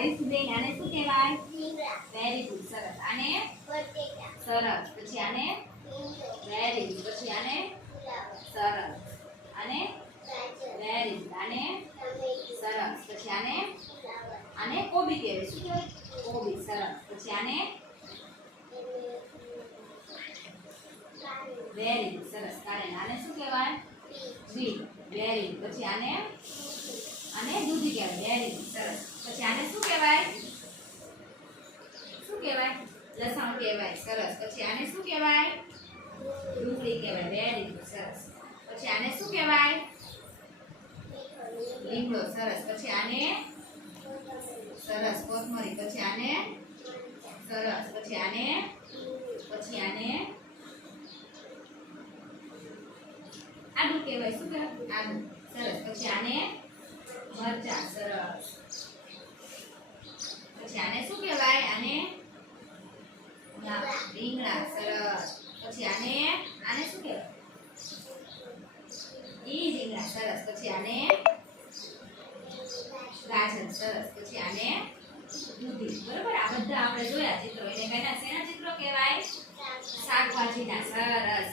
આયુષબેન આને શું કહેવાય? વેરી ગુડ, સરસ. આને સરસ. પછી આને વેરી ગુડ. પછી આને સરસ. આને વેરી ગુડ. આને સરસ. પછી આને કોબી કહેવાય. શું કહેવાય? કોબી. સરસ. પછી આને વેરી ગુડ, સરસ. કારેલા. આને શું કહેવાય? બીટ. Very good. પછી આને દૂધી કહેવાય. વેરી ગુડ, સરસ. પછી આને શું કહેવાય? શું કહેવાય? લસણ કહેવાય. સરસ. પછી આને શું કહેવાય? ડુંગળી કહેવાય. વેરી ગુડ, સરસ. પછી આને શું કહેવાય? લીમડો. સરસ. પછી આને સરસ કોથમરી. પછી આને સરસ. પછી આને આદુ કહેવાય. શું કહેવાય? આદુ. સરસ. પછી આને મરચાં. સરસ. પછી આને શું કહેવાય? આને રીંગણા. સરસ. પછી આને શું કહેવાય? ઈ રીંગણા. સરસ. પછી આને ગાજર. સરસ. પછી આને દૂધી. બરોબર. આ બધા આપણે જોયા ચિત્રો. એને કઈના શેના ચિત્રો કહેવાય? શાકભાજીના. સરસ.